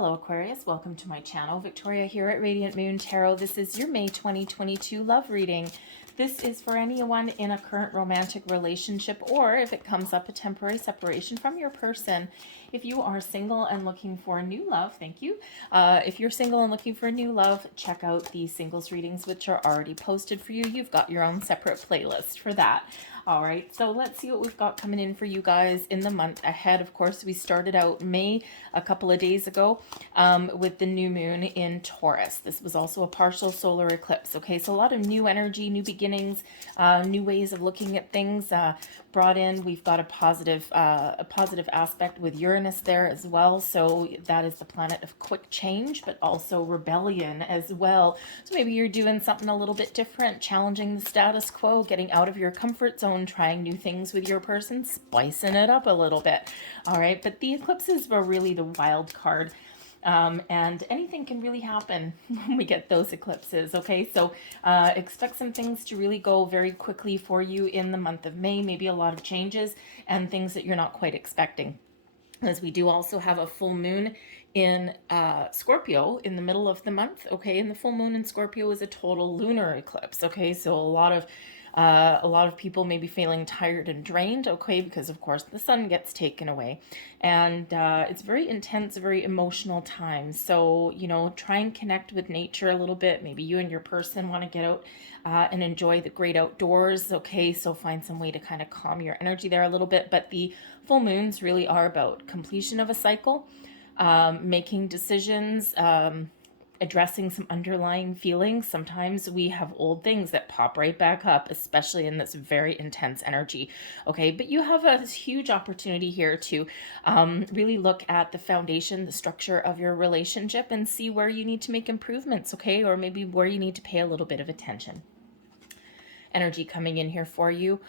Hello Aquarius, welcome to my channel. Victoria here at Radiant Moon Tarot. This is your May 2022 love reading. This is for anyone in a current romantic relationship, or if it comes up, a temporary separation from your person. If you are single and looking for a new love, thank you. If you're single and looking for a new love, check out the singles readings, which are already posted for you. You've got your own separate playlist for that. All right, so let's see what we've got coming in for you guys in the month ahead. Of course, we started out May a couple of days ago with the new moon in Taurus. This was also a partial solar eclipse. Okay, so a lot of new energy, new beginnings, new ways of looking at things brought in. We've got a positive aspect with Uranus there as well. So that is the planet of quick change, but also rebellion as well. So maybe you're doing something a little bit different, challenging the status quo, getting out of your comfort zone, trying new things with your person, spicing it up a little bit. All right, but the eclipses were really the wild card. And anything can really happen when we get those eclipses. Okay, so expect some things to really go very quickly for you in the month of May. Maybe a lot of changes and things that you're not quite expecting, as we do also have a full moon in Scorpio in the middle of the month. Okay, and the full moon in Scorpio is a total lunar eclipse. Okay, so a lot of people may be feeling tired and drained, okay, because of course the sun gets taken away, and it's very intense, very emotional time. So, you know, try and connect with nature a little bit. Maybe you and your person want to get out and enjoy the great outdoors, okay, so find some way to kind of calm your energy there a little bit. But the full moons really are about completion of a cycle, making decisions, addressing some underlying feelings. Sometimes we have old things that pop right back up, especially in this very intense energy. Okay, but you have a huge opportunity here to really look at the foundation, the structure of your relationship, and see where you need to make improvements, okay, or maybe where you need to pay a little bit of attention. Energy coming in here for you.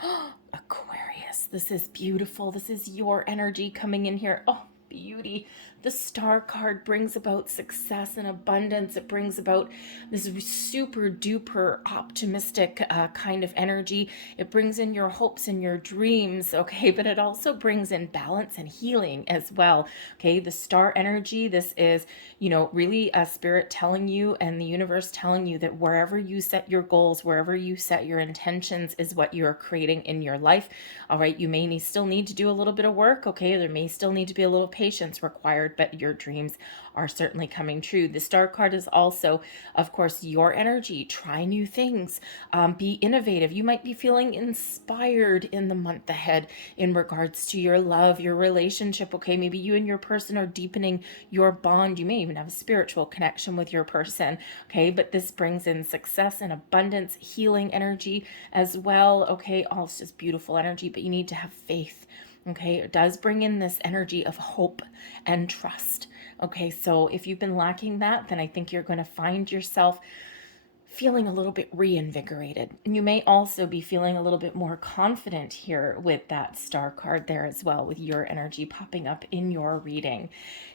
Aquarius, this is beautiful. This is your energy coming in here. Oh, beauty. The star card brings about success and abundance. It brings about this super duper optimistic kind of energy. It brings in your hopes and your dreams, okay, but it also brings in balance and healing as well. Okay, the star energy, this is, you know, really a spirit telling you and the universe telling you that wherever you set your goals, wherever you set your intentions, is what you are creating in your life. All right, you may still need to do a little bit of work, okay, there may still need to be a little patience required, but your dreams are certainly coming true. The star card is also, of course, your energy. Try new things, be innovative. You might be feeling inspired in the month ahead in regards to your love, your relationship. Okay, maybe you and your person are deepening your bond. You may even have a spiritual connection with your person. Okay, but this brings in success and abundance, healing energy as well. Okay, all it's just beautiful energy, but you need to have faith. Okay, it does bring in this energy of hope and trust. Okay, so if you've been lacking that, then I think you're going to find yourself feeling a little bit reinvigorated. And you may also be feeling a little bit more confident here with that star card there as well, with your energy popping up in your reading.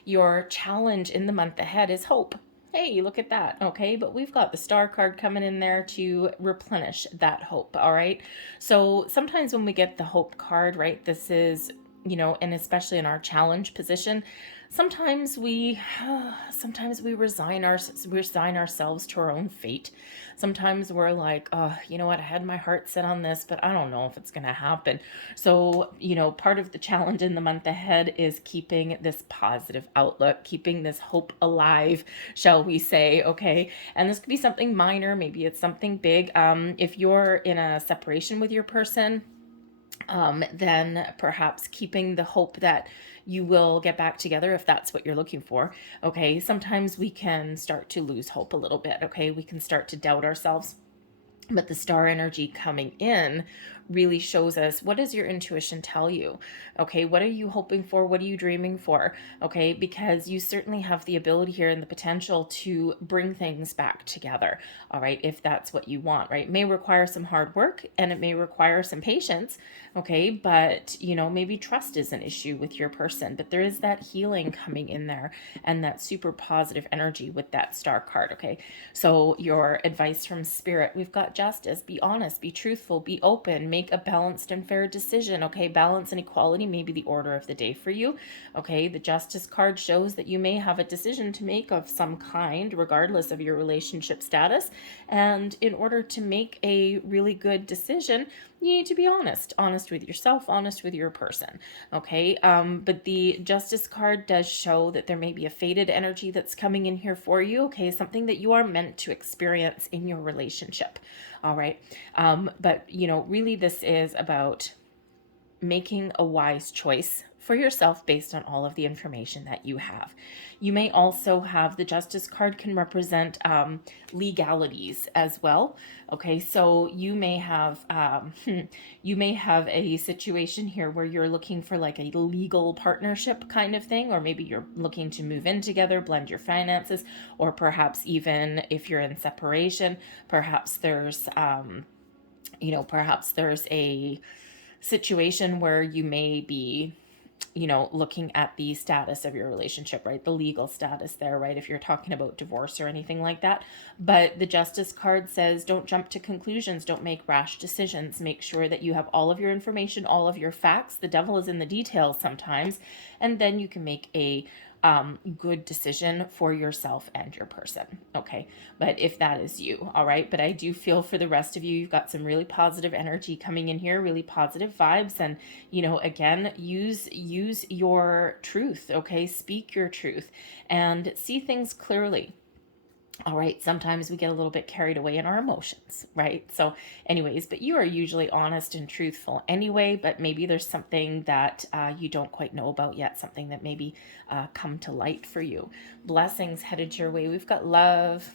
Your challenge in the month ahead is hope. Hey, look at that. Okay, but we've got the star card coming in there to replenish that hope. All right, so sometimes when we get the hope card, right, this is, you know, and especially in our challenge position, sometimes we resign ourselves to our own fate. Sometimes we're like, oh, you know what, I had my heart set on this, but I don't know if it's going to happen. So, you know, part of the challenge in the month ahead is keeping this positive outlook, keeping this hope alive, shall we say. Okay, and this could be something minor, maybe it's something big. If you're in a separation with your person, then perhaps keeping the hope that you will get back together, if that's what you're looking for. Okay, sometimes we can start to lose hope a little bit. Okay, we can start to doubt ourselves, but the star energy coming in really shows us, what does your intuition tell you? Okay, what are you hoping for? What are you dreaming for? Okay, because you certainly have the ability here and the potential to bring things back together. All right, if that's what you want, right? It may require some hard work and it may require some patience. Okay, but you know, maybe trust is an issue with your person, but there is that healing coming in there and that super positive energy with that star card. Okay, so your advice from spirit, we've got justice, be honest, be truthful, be open, make a balanced and fair decision. Okay, balance and equality may be the order of the day for you. Okay, the Justice card shows that you may have a decision to make of some kind, regardless of your relationship status. And in order to make a really good decision, you need to be honest with yourself, honest with your person. Okay, but the Justice card does show that there may be a fated energy that's coming in here for you. Okay, something that you are meant to experience in your relationship. All right, but you know, really, this is about making a wise choice for yourself based on all of the information that you have. You may also have, the Justice card can represent legalities as well. Okay, so you may have a situation here where you're looking for like a legal partnership kind of thing, or maybe you're looking to move in together, blend your finances, or perhaps even if you're in separation, perhaps there's perhaps there's a situation where you may be, you know, looking at the status of your relationship, right? The legal status there, right? If you're talking about divorce or anything like that. But the Justice card says, don't jump to conclusions. Don't make rash decisions. Make sure that you have all of your information, all of your facts. The devil is in the details sometimes. And then you can make a good decision for yourself and your person. Okay. But if that is you, all right. But I do feel for the rest of you, you've got some really positive energy coming in here, really positive vibes. And, you know, again, use your truth. Okay. Speak your truth and see things clearly. All right, sometimes we get a little bit carried away in our emotions, right? So anyways, but you are usually honest and truthful anyway, but maybe there's something that you don't quite know about yet, something that maybe come to light for you. Blessings headed your way. We've got love,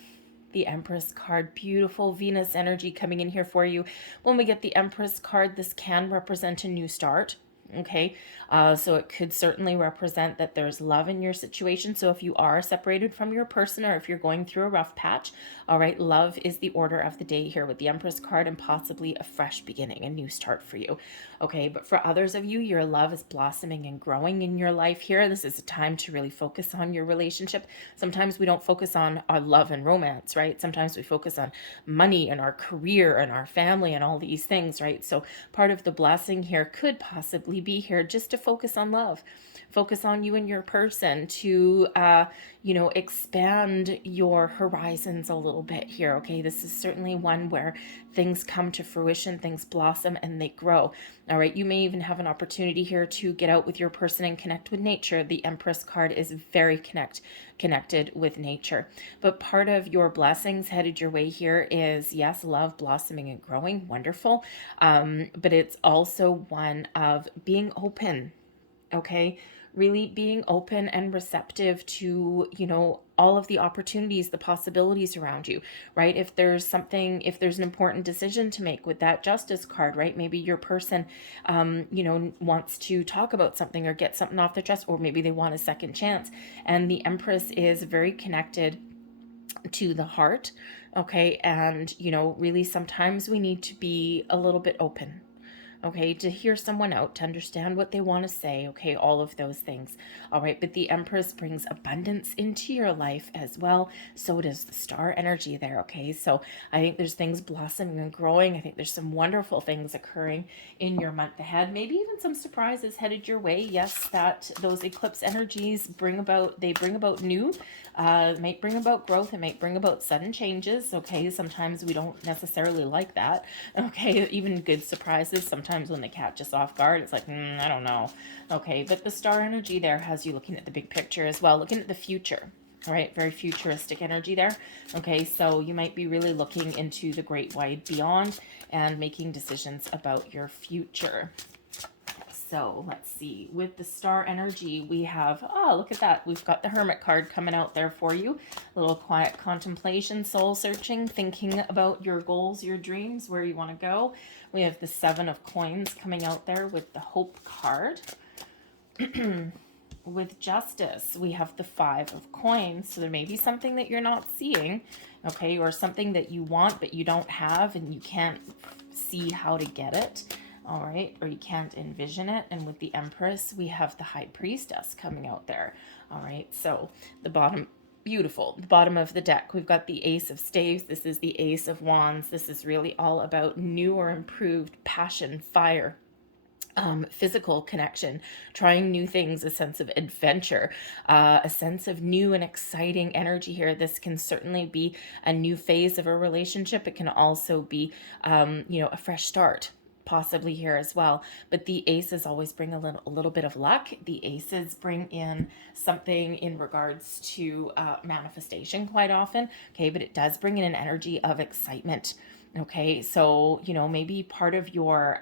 the Empress card, beautiful Venus energy coming in here for you. When we get the Empress card, this can represent a new start. Okay, so it could certainly represent that there's love in your situation. So if you are separated from your person, or if you're going through a rough patch, all right, love is the order of the day here with the Empress card, and possibly a fresh beginning, a new start for you. Okay, but for others of you, your love is blossoming and growing in your life here. This is a time to really focus on your relationship. Sometimes we don't focus on our love and romance, right? Sometimes we focus on money and our career and our family and all these things, right? So part of the blessing here could possibly be here just to focus on love, focus on you and your person, to expand your horizons a little bit here. Okay, this is certainly one where things come to fruition, things blossom and they grow. All right, you may even have an opportunity here to get out with your person and connect with nature. The Empress card is very connected with nature. But part of your blessings headed your way here is, yes, love blossoming and growing, wonderful. But it's also one of being open. Okay, really being open and receptive to, all of the opportunities, the possibilities around you, right? If there's an important decision to make with that Justice card, right? Maybe your person, wants to talk about something or get something off their chest, or maybe they want a second chance. And the Empress is very connected to the heart. Okay. And, really sometimes we need to be a little bit open. Okay, to hear someone out, to understand what they want to say, okay, all of those things. All right, but the Empress brings abundance into your life as well. So does the star energy there, okay? So I think there's things blossoming and growing. I think there's some wonderful things occurring in your month ahead. Maybe even some surprises headed your way. Yes, that those eclipse energies bring about new, might bring about growth. It might bring about sudden changes, okay? Sometimes we don't necessarily like that, okay? Even good surprises, sometimes when they catch us off guard, it's like, I don't know. Okay, but the star energy there has you looking at the big picture as well, looking at the future. All right, very futuristic energy there. Okay, so you might be really looking into the great wide beyond and making decisions about your future. So let's see, with the star energy, we have, look at that. We've got the Hermit card coming out there for you. A little quiet contemplation, soul searching, thinking about your goals, your dreams, where you want to go. We have the 7 of Coins coming out there with the Hope card. With Justice, we have the 5 of Coins. So there may be something that you're not seeing, okay, or something that you want but you don't have and you can't see how to get it. All right, or you can't envision it. And with the Empress, we have the High Priestess coming out there. All right, so the bottom Beautiful. The bottom of the deck, we've got the Ace of Staves. This is the Ace of Wands. This is really all about new or improved passion, fire, physical connection, trying new things, a sense of adventure, a sense of new and exciting energy here. This can certainly be a new phase of a relationship. It can also be, a fresh start possibly here as well. But the aces always bring a little bit of luck. The aces bring in something in regards to manifestation quite often. Okay, but it does bring in an energy of excitement. Okay, so maybe part of your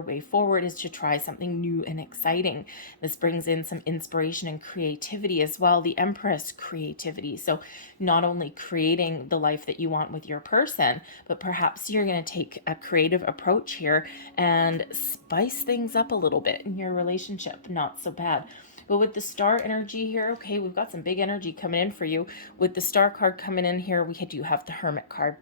way forward is to try something new and exciting. This brings in some inspiration and creativity as well. The Empress, creativity. So not only creating the life that you want with your person, but perhaps you're going to take a creative approach here and spice things up a little bit in your relationship. Not so bad. But with the star energy here, okay, we've got some big energy coming in for you. With the star card coming in here, we do have the Hermit card.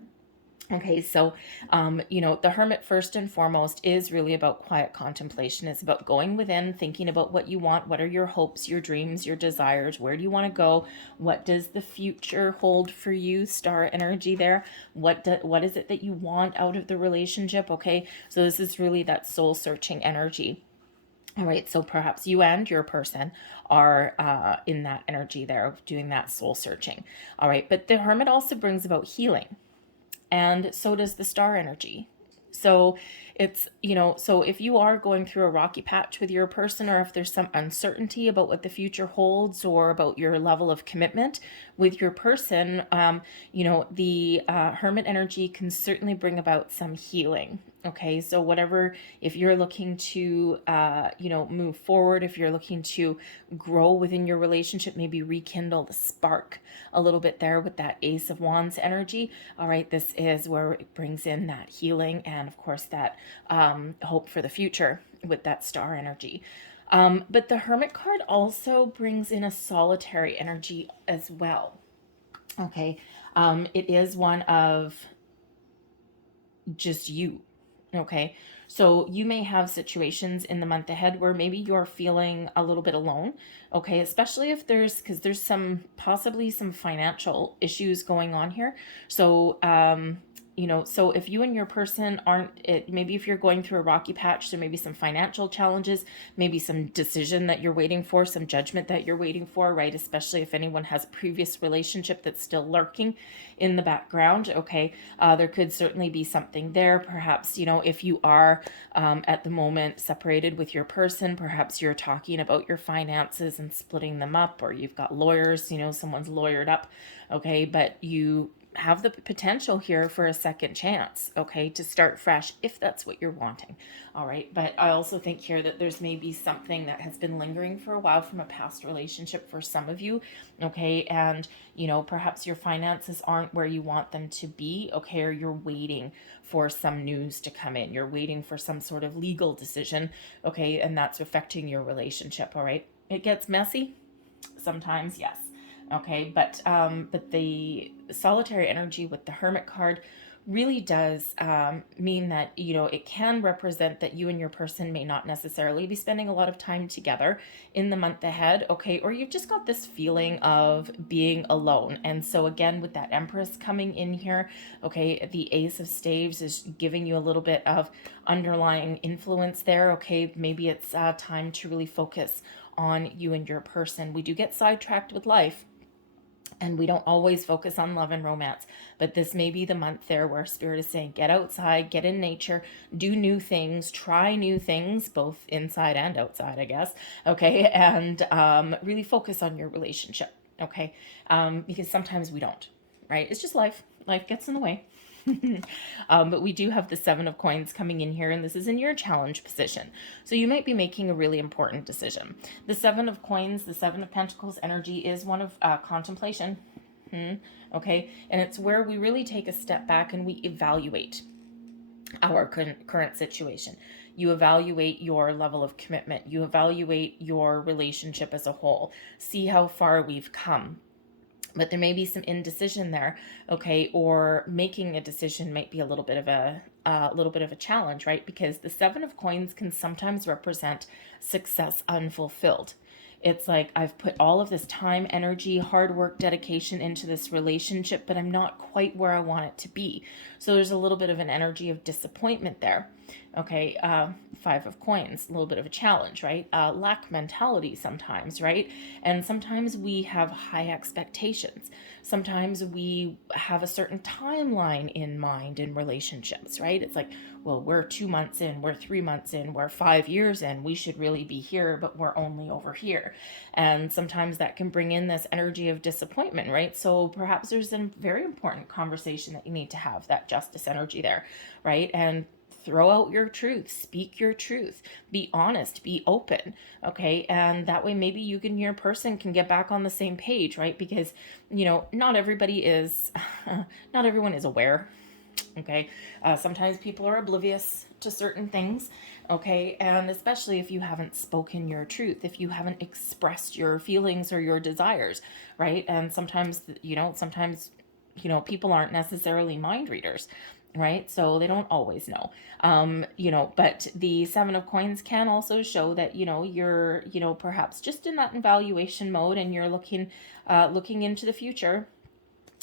Okay, so, the Hermit, first and foremost, is really about quiet contemplation. It's about going within, thinking about what you want. What are your hopes, your dreams, your desires? Where do you want to go? What does the future hold for you? Star energy there. What is it that you want out of the relationship? Okay, so this is really that soul-searching energy. All right, so perhaps you and your person are in that energy there of doing that soul-searching. All right, but the Hermit also brings about healing. And so does the star energy. So it's, so if you are going through a rocky patch with your person, or if there's some uncertainty about what the future holds or about your level of commitment with your person, the Hermit energy can certainly bring about some healing. Okay, so whatever, if you're looking to, move forward, if you're looking to grow within your relationship, maybe rekindle the spark a little bit there with that Ace of Wands energy. All right, this is where it brings in that healing and, of course, that hope for the future with that star energy. But the Hermit card also brings in a solitary energy as well. Okay, it is one of just you. Okay, so you may have situations in the month ahead where maybe you're feeling a little bit alone. Okay, especially if because there's possibly some financial issues going on here. So, so if you and your person maybe if you're going through a rocky patch, there may be some financial challenges, maybe some decision that you're waiting for, some judgment that you're waiting for, right? Especially if anyone has a previous relationship that's still lurking in the background. Okay, there could certainly be something there. Perhaps, if you are at the moment separated with your person, perhaps you're talking about your finances and splitting them up, or you've got lawyers, someone's lawyered up. Okay, but you have the potential here for a second chance, okay, to start fresh if that's what you're wanting. All right, but I also think here that there's maybe something that has been lingering for a while from a past relationship for some of you. Okay, and perhaps your finances aren't where you want them to be. Okay, or you're waiting for some news to come in, you're waiting for some sort of legal decision. Okay, and that's affecting your relationship. All right, it gets messy sometimes, yes. Okay, but the solitary energy with the Hermit card really does mean that, it can represent that you and your person may not necessarily be spending a lot of time together in the month ahead, okay? Or you've just got this feeling of being alone. And so again, with that Empress coming in here, okay, the Ace of Staves is giving you a little bit of underlying influence there, okay? Maybe it's time to really focus on you and your person. We do get sidetracked with life, and we don't always focus on love and romance, but this may be the month there where Spirit is saying, get outside, get in nature, do new things, try new things, both inside and outside, I guess. Okay, and really focus on your relationship. Okay, because sometimes we don't, right? It's just life. Life gets in the way. But we do have the Seven of Coins coming in here, and this is in your challenge position. So you might be making a really important decision. The Seven of Coins, the Seven of Pentacles energy is one of contemplation. Okay, and it's where we really take a step back and we evaluate our current situation. You evaluate your level of commitment. You evaluate your relationship as a whole. See how far we've come. But there may be some indecision there, okay, or making a decision might be a little bit of a challenge, right? Because the Seven of Coins can sometimes represent success unfulfilled. It's like I've put all of this time, energy, hard work, dedication into this relationship, but I'm not quite where I want it to be. So there's a little bit of an energy of disappointment there. Okay, Five of Coins, a little bit of a challenge, right? Lack mentality sometimes, right? And sometimes we have high expectations. Sometimes we have a certain timeline in mind in relationships, right? It's like, well, we're 2 months in, we're 3 months in, we're 5 years in, we should really be here, but we're only over here. And sometimes that can bring in this energy of disappointment, right? So perhaps there's a very important conversation that you need to have, that justice energy there, right? And throw out your truth, speak your truth, be honest, be open, okay? And that way maybe you and your person can get back on the same page, right? Because, not everybody is, not everyone is aware, okay? Sometimes people are oblivious to certain things, okay? And especially if you haven't spoken your truth, if you haven't expressed your feelings or your desires, right? And sometimes, people aren't necessarily mind readers, right? So they don't always know. But the Seven of Coins can also show that, you're, perhaps just in that evaluation mode, and you're looking into the future,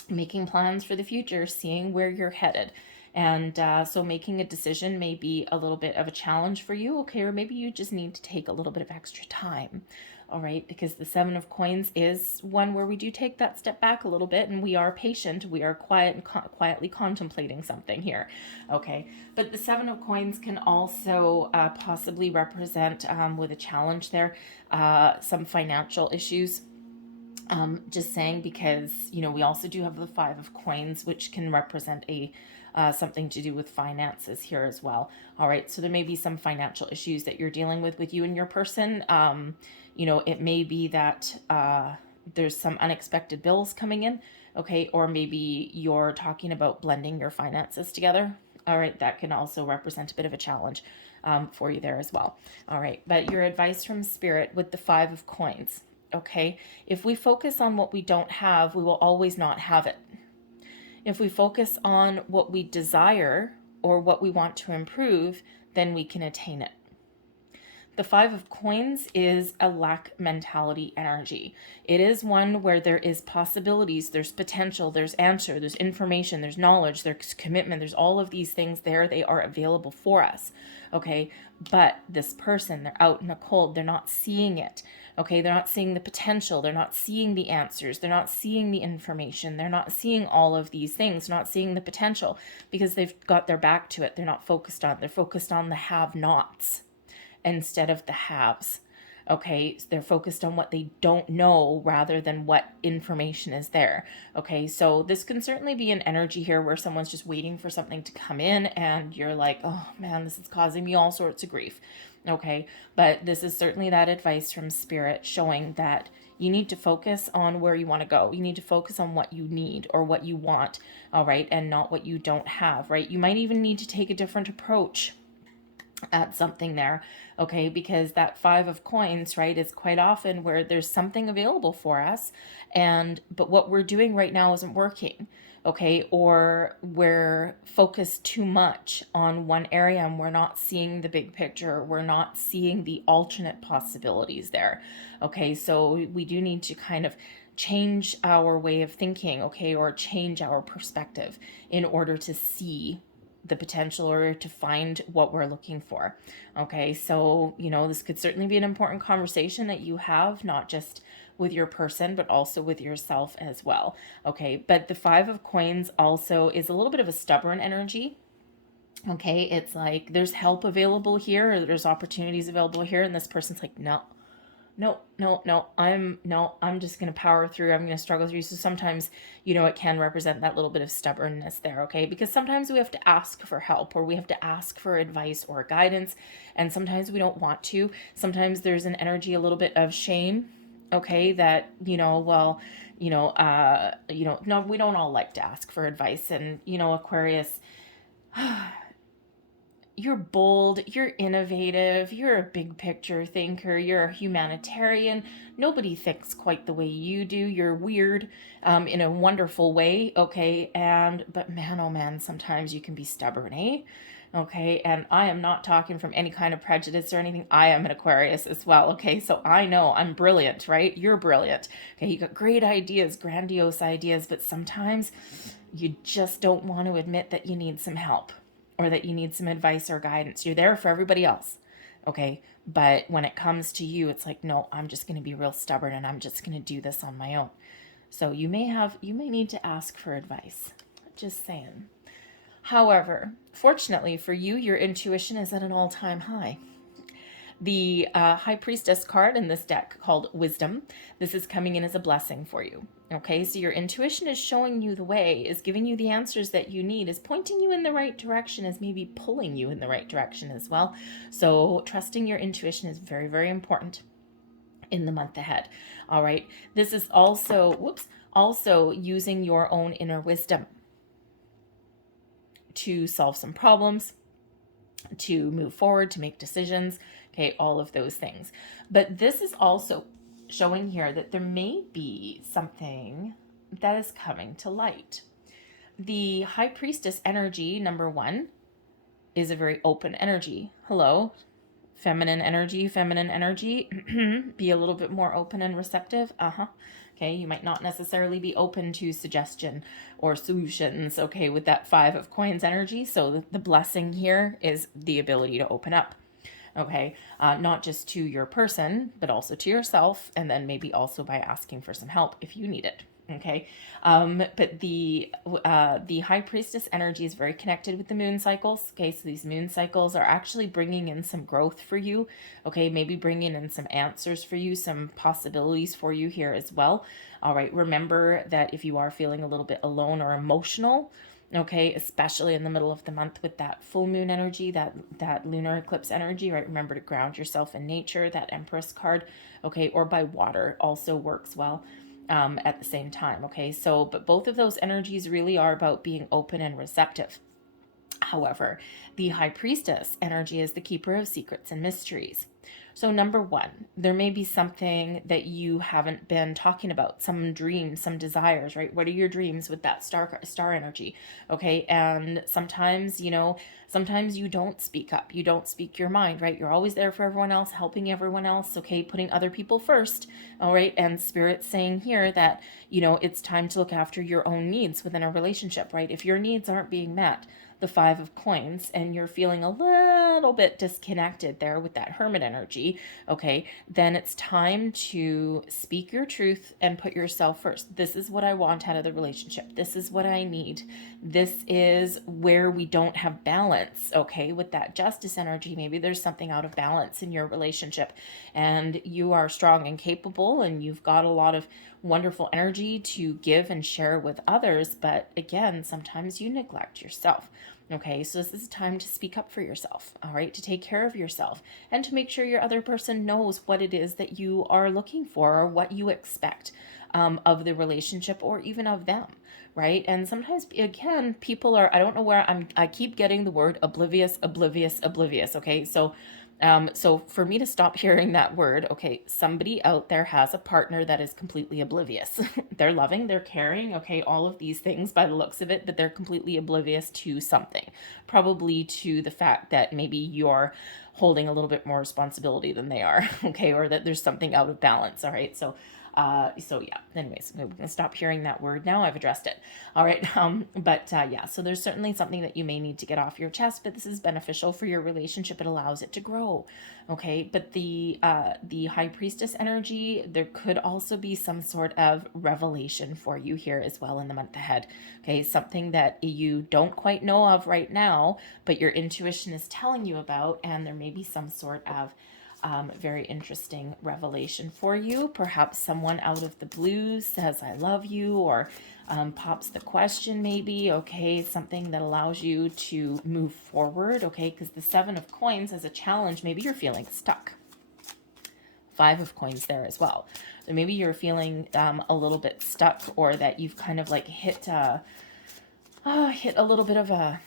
making plans for the future, seeing where you're headed. And so making a decision may be a little bit of a challenge for you, okay? Or maybe you just need to take a little bit of extra time, all right? Because the Seven of Coins is one where we do take that step back a little bit, and we are patient, we are quiet and quietly contemplating something here, okay? But the Seven of Coins can also possibly represent, with a challenge there, some financial issues. Just saying, because we also do have the Five of Coins, which can represent a something to do with finances here as well. All right, so there may be some financial issues that you're dealing with you and your person. It may be that there's some unexpected bills coming in, okay, or maybe you're talking about blending your finances together. All right, that can also represent a bit of a challenge for you there as well. All right, but your advice from Spirit with the Five of Coins. Okay, if we focus on what we don't have, we will always not have it. If we focus on what we desire or what we want to improve, then we can attain it. The Five of Coins is a lack mentality energy. It is one where there is possibilities, there's potential, there's answer, there's information, there's knowledge, there's commitment, there's all of these things there. They are available for us, okay? But this person, they're out in the cold, they're not seeing it, okay? They're not seeing the potential, they're not seeing the answers, they're not seeing the information, they're not seeing all of these things, not seeing the potential, because they've got their back to it. They're not focused on, they're focused on the have-nots instead of the haves. Okay, they're focused on what they don't know rather than what information is there. Okay, so this can certainly be an energy here where someone's just waiting for something to come in, and you're like, oh man, this is causing me all sorts of grief. Okay, but this is certainly that advice from Spirit showing that you need to focus on where you want to go. You need to focus on what you need or what you want, all right, and not what you don't have, right? You might even need to take a different approach at something there, okay, because that Five of Coins, right, is quite often where there's something available for us, but what we're doing right now isn't working, okay, or we're focused too much on one area and we're not seeing the big picture, we're not seeing the alternate possibilities there, okay, so we do need to kind of change our way of thinking, okay, or change our perspective in order to see the potential or to find what we're looking for. Okay, so this could certainly be an important conversation that you have, not just with your person but also with yourself as well. Okay, but the Five of Coins also is a little bit of a stubborn energy. Okay, it's like there's help available here, or there's opportunities available here, and this person's like, no, I'm just going to power through. I'm going to struggle through. So sometimes, it can represent that little bit of stubbornness there, okay? Because sometimes we have to ask for help, or we have to ask for advice or guidance, and sometimes we don't want to. Sometimes there's an energy, a little bit of shame, okay, that, no, we don't all like to ask for advice. And, Aquarius, you're bold, you're innovative, you're a big picture thinker, you're a humanitarian. Nobody thinks quite the way you do. You're weird in a wonderful way, okay? But man, oh man, sometimes you can be stubborn, eh? Okay, and I am not talking from any kind of prejudice or anything. I am an Aquarius as well. Okay, so I know I'm brilliant, right? You're brilliant. Okay, you got great ideas, grandiose ideas, but sometimes you just don't want to admit that you need some help or that you need some advice or guidance. You're there for everybody else. Okay, but when it comes to you, it's like, no, I'm just going to be real stubborn and I'm just going to do this on my own. So you may need to ask for advice. Just saying. However, fortunately for you, your intuition is at an all-time high. The High Priestess card in this deck, called Wisdom, this is coming in as a blessing for you. Okay, so your intuition is showing you the way, is giving you the answers that you need, is pointing you in the right direction, is maybe pulling you in the right direction as well. So trusting your intuition is very, very important in the month ahead. All right, this is also using your own inner wisdom to solve some problems, to move forward, to make decisions, okay, all of those things. But this is also showing here that there may be something that is coming to light. The High Priestess energy, number one, is a very open energy. Hello, feminine energy, be a little bit more open and receptive. Okay, you might not necessarily be open to suggestion or solutions, okay, with that Five of Coins energy. So the blessing here is the ability to open up, okay, not just to your person, but also to yourself, and then maybe also by asking for some help if you need it. Okay, but the High Priestess energy is very connected with the moon cycles. Okay, so these moon cycles are actually bringing in some growth for you. Okay, maybe bringing in some answers for you, some possibilities for you here as well. All right, remember that if you are feeling a little bit alone or emotional, okay, especially in the middle of the month with that full moon energy, that lunar eclipse energy, right? Remember to ground yourself in nature. That Empress card, okay, or by water also works well. At the same time, okay? So, but both of those energies really are about being open and receptive. However, the High Priestess energy is the keeper of secrets and mysteries. So number one, there may be something that you haven't been talking about, some dreams, some desires, right? What are your dreams with that star energy? Okay, and sometimes, sometimes you don't speak up. You don't speak your mind, right? You're always there for everyone else, helping everyone else, okay, putting other people first, all right? And Spirit's saying here that, it's time to look after your own needs within a relationship, right? If your needs aren't being met, the Five of Coins, and you're feeling a little bit disconnected there with that Hermit energy, okay, then it's time to speak your truth and put yourself first. This is what I want out of the relationship. This is what I need. This is where we don't have balance, okay, with that Justice energy. Maybe there's something out of balance in your relationship, and you are strong and capable, and you've got a lot of wonderful energy to give and share with others, but again, sometimes you neglect yourself. Okay, so this is time to speak up for yourself, all right, to take care of yourself and to make sure your other person knows what it is that you are looking for or what you expect of the relationship or even of them, right? And sometimes, again, people are, I don't know where I keep getting the word oblivious, okay? So for me to stop hearing that word, okay, somebody out there has a partner that is completely oblivious. They're loving, they're caring, okay, all of these things by the looks of it, but they're completely oblivious to something. Probably to the fact that maybe you're holding a little bit more responsibility than they are, okay, or that there's something out of balance, all right? So yeah, anyways, we're gonna stop hearing that word now. I've addressed it. All right. Yeah, so there's certainly something that you may need to get off your chest, but this is beneficial for your relationship. It allows it to grow. Okay. But the High Priestess energy, there could also be some sort of revelation for you here as well in the month ahead. Okay. Something that you don't quite know of right now, but your intuition is telling you about, and there may be some sort of very interesting revelation for you. Perhaps someone out of the blue says, I love you, or pops the question maybe, okay, something that allows you to move forward, okay, because the Seven of Coins as a challenge, maybe you're feeling stuck. Five of Coins there as well. So maybe you're feeling a little bit stuck, or that you've kind of like hit a little bit of a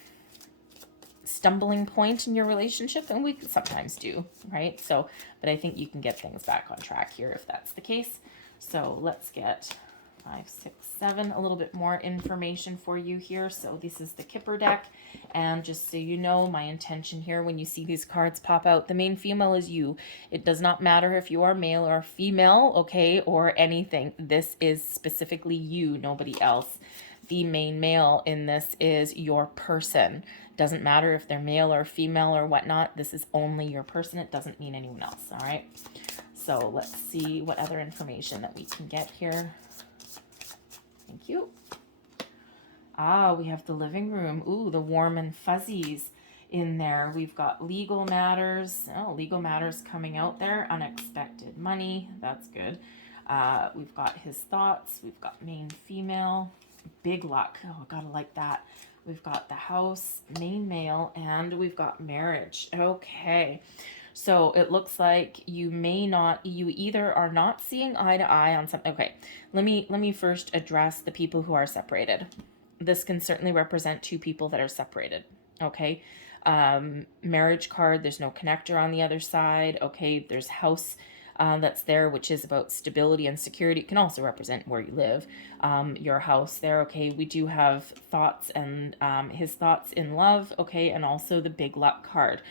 stumbling point in your relationship, and we sometimes do, right? But I think you can get things back on track here if that's the case. So let's get 5, 6, 7. A little bit more information for you here. So this is the Kipper deck. And just so you know, my intention here when you see these cards pop out, the main female is you. It does not matter if you are male or female, okay, or anything. This is specifically you, nobody else. The main male in this is your person. Doesn't matter if they're male or female or whatnot. This is only your person. It doesn't mean anyone else, all right? So let's see what other information that we can get here. Thank you. Ah, we have the living room. Ooh, the warm and fuzzies in there. We've got legal matters. Oh, legal matters coming out there. Unexpected money. That's good. We've got his thoughts. We've got main female. Big luck. Oh, gotta like that. We've got the house, main male, and we've got marriage. Okay. So it looks like you either are not seeing eye to eye on something. Okay, let me first address the people who are separated. This can certainly represent two people that are separated. Okay, marriage card, there's no connector on the other side. Okay, there's house that's there, which is about stability and security. It can also represent where you live, your house there. Okay, we do have thoughts and his thoughts in love. Okay, and also the big luck card.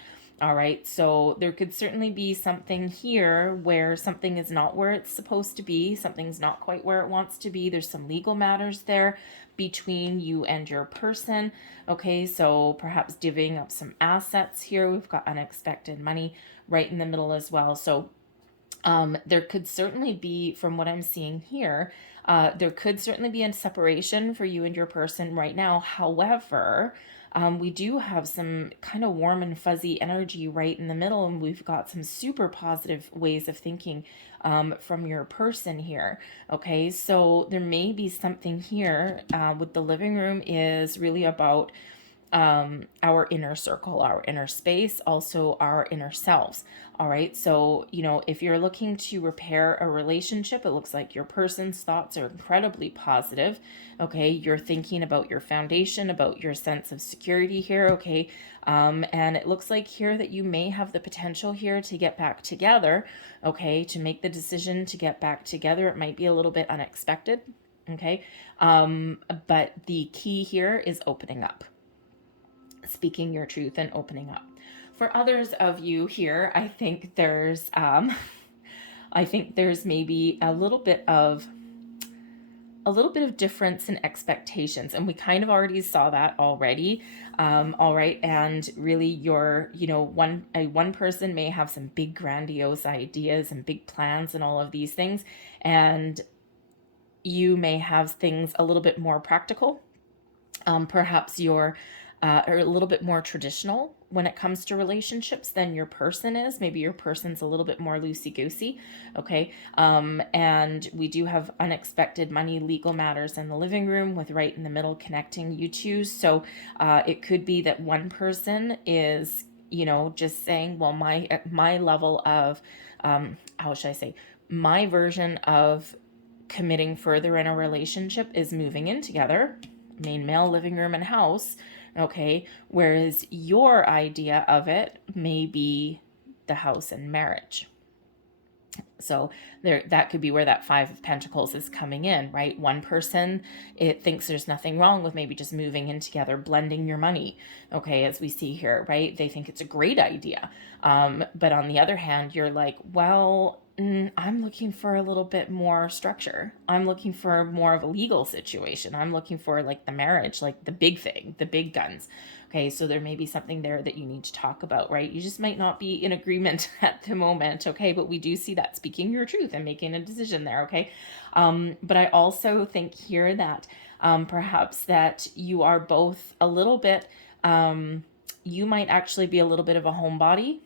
All right, so there could certainly be something here where something is not where it's supposed to be. Something's not quite where it wants to be. There's some legal matters there between you and your person. Okay, so perhaps divvying up some assets here. We've got unexpected money right in the middle as well. So there could certainly be, from what I'm seeing here, there could certainly be a separation for you and your person right now. However, we do have some kind of warm and fuzzy energy right in the middle, and we've got some super positive ways of thinking from your person here. Okay, so there may be something here with the living room is really about our inner circle, our inner space, also our inner selves. All right. So, you know, if you're looking to repair a relationship, it looks like your person's thoughts are incredibly positive. Okay. You're thinking about your foundation, about your sense of security here. Okay. And it looks like here that you may have the potential here to get back together. Okay. To make the decision to get back together. It might be a little bit unexpected. Okay. But the key here is opening up. Speaking your truth and opening up. For others of you here, I think there's maybe a little bit of difference in expectations, and we kind of already saw that already. All right, and really, one person may have some big grandiose ideas and big plans and all of these things, and you may have things a little bit more practical. Perhaps you're are a little bit more traditional when it comes to relationships than your person is. Maybe your person's a little bit more loosey-goosey, okay? And we do have unexpected money, legal matters in the living room with right in the middle connecting you two. So it could be that one person is, just saying, well, my level of, how should I say, my version of committing further in a relationship is moving in together, main male, living room and house. Okay, whereas your idea of it may be the house and marriage. So that could be where that 5 of Pentacles is coming in, right? One person, it thinks there's nothing wrong with maybe just moving in together, blending your money, okay, as we see here, right? They think it's a great idea. But on the other hand, you're like, well, I'm looking for a little bit more structure. I'm looking for more of a legal situation. I'm looking for like the marriage, like the big thing, the big guns. Okay, so there may be something there that you need to talk about, right? You just might not be in agreement at the moment, okay? But we do see that speaking your truth and making a decision there, okay? But I also think here that perhaps that you are both a little bit, you might actually be a little bit of a homebody,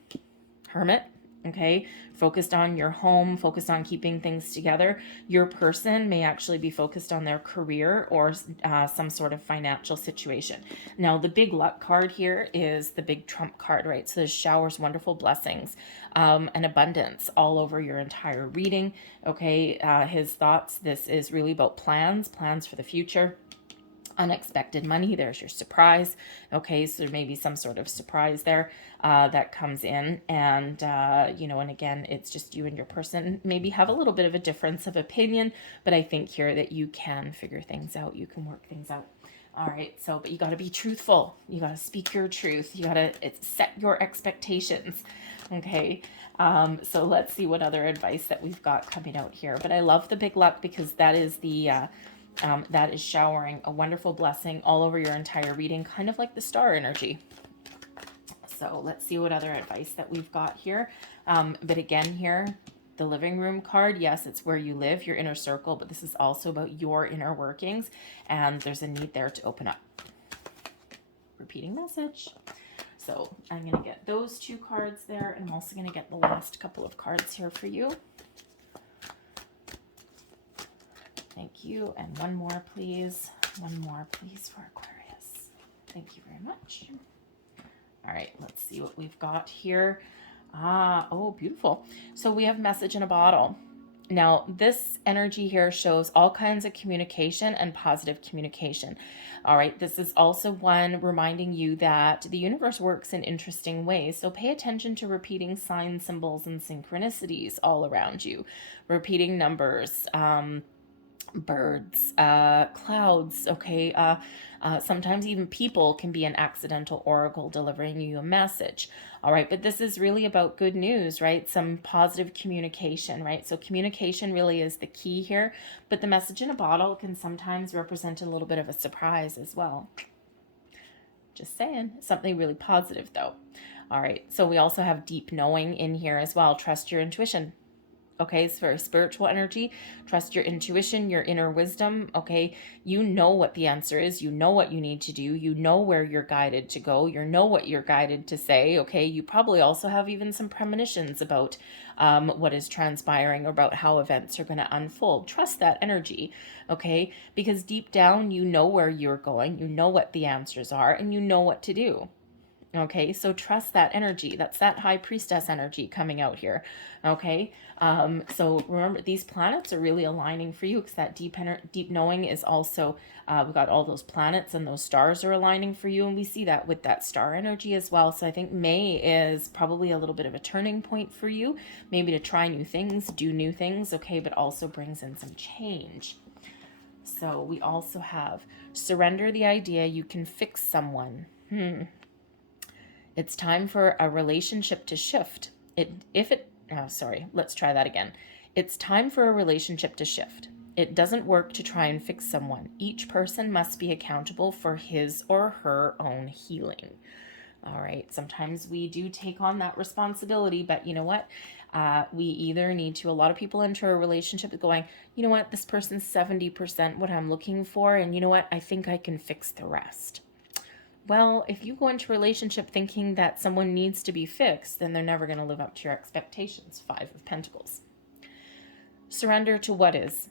hermit, okay? Focused on your home, focused on keeping things together. Your person may actually be focused on their career or some sort of financial situation. Now, the big luck card here is the big trump card, right? So this showers wonderful blessings and abundance all over your entire reading, okay? His thoughts, this is really about plans for the future. unexpected money. There's your surprise. Okay, so there may be some sort of surprise there that comes in, and you know, and again, it's just you and your person maybe have a little bit of a difference of opinion, but I think here that you can figure things out, you can work things out. All right, so but you got to be truthful, you got to speak your truth, you got to set your expectations. Okay, so let's see what other advice that we've got coming out here. But I love the big luck, because that is the that is showering a wonderful blessing all over your entire reading, kind of like the star energy. So let's see what other advice that we've got here. But again here, the living room card, yes, it's where you live, your inner circle, but this is also about your inner workings, and there's a need there to open up. Repeating message. So I'm going to get those 2 cards there, and I'm also going to get the last couple of cards here for you. Thank you. And one more, please. One more, please, for Aquarius. Thank you very much. All right, let's see what we've got here. Oh, beautiful. So we have message in a bottle. Now, this energy here shows all kinds of communication and positive communication. All right, this is also one reminding you that the universe works in interesting ways. So pay attention to repeating signs, symbols, and synchronicities all around you. Repeating numbers, birds, clouds, okay? Sometimes even people can be an accidental oracle delivering you a message. All right, but this is really about good news, right? Some positive communication, right? So communication really is the key here, but the message in a bottle can sometimes represent a little bit of a surprise as well. Just saying, something really positive though. All right, so we also have deep knowing in here as well. Trust your intuition. Okay, it's very spiritual energy. Trust your intuition, your inner wisdom. Okay, you know what the answer is. You know what you need to do. You know where you're guided to go. You know what you're guided to say. Okay, you probably also have even some premonitions about what is transpiring or about how events are going to unfold. Trust that energy. Okay, because deep down, you know where you're going. You know what the answers are, and you know what to do. Okay, so trust that energy. That's that high priestess energy coming out here. Okay, so remember, these planets are really aligning for you, because that deep knowing is also, we've got all those planets and those stars are aligning for you, and we see that with that star energy as well. So I think May is probably a little bit of a turning point for you, maybe to try new things, do new things, okay, but also brings in some change. So we also have surrender the idea you can fix someone. It's time for a relationship to shift. Let's try that again. It's time for a relationship to shift. It doesn't work to try and fix someone. Each person must be accountable for his or her own healing. All right, sometimes we do take on that responsibility, but you know what? We either need to, a lot of people enter a relationship going, you know what, this person's 70% what I'm looking for, and you know what, I think I can fix the rest. Well, if you go into a relationship thinking that someone needs to be fixed, then they're never going to live up to your expectations. 5 of Pentacles. Surrender to what is.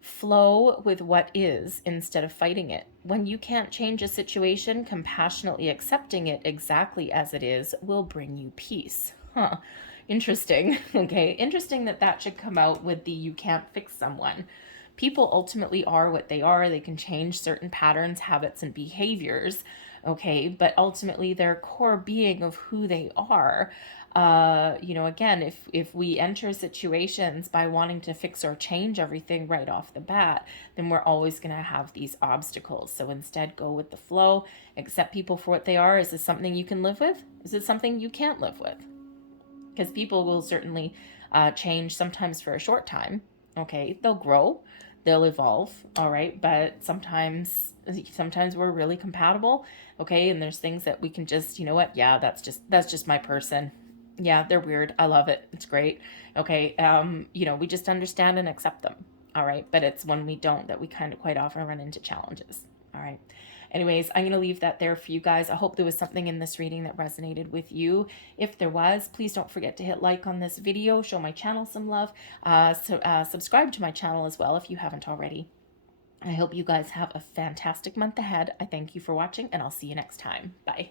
Flow with what is instead of fighting it. When you can't change a situation, compassionately accepting it exactly as it is will bring you peace. Interesting. Okay, interesting that should come out with the you can't fix someone. People ultimately are what they are. They can change certain patterns, habits, and behaviors, okay? But ultimately, their core being of who they are, again, if we enter situations by wanting to fix or change everything right off the bat, then we're always going to have these obstacles. So instead, go with the flow, accept people for what they are. Is this something you can live with? Is it something you can't live with? Because people will certainly change sometimes for a short time, okay? They'll grow. They'll evolve, all right, but sometimes we're really compatible, okay, and there's things that we can just, you know what, yeah, that's just my person. Yeah, they're weird. I love it. It's great. Okay, we just understand and accept them, all right, but it's when we don't that we kind of quite often run into challenges, all right. Anyways, I'm going to leave that there for you guys. I hope there was something in this reading that resonated with you. If there was, please don't forget to hit like on this video, show my channel some love, subscribe to my channel as well if you haven't already. I hope you guys have a fantastic month ahead. I thank you for watching, and I'll see you next time. Bye.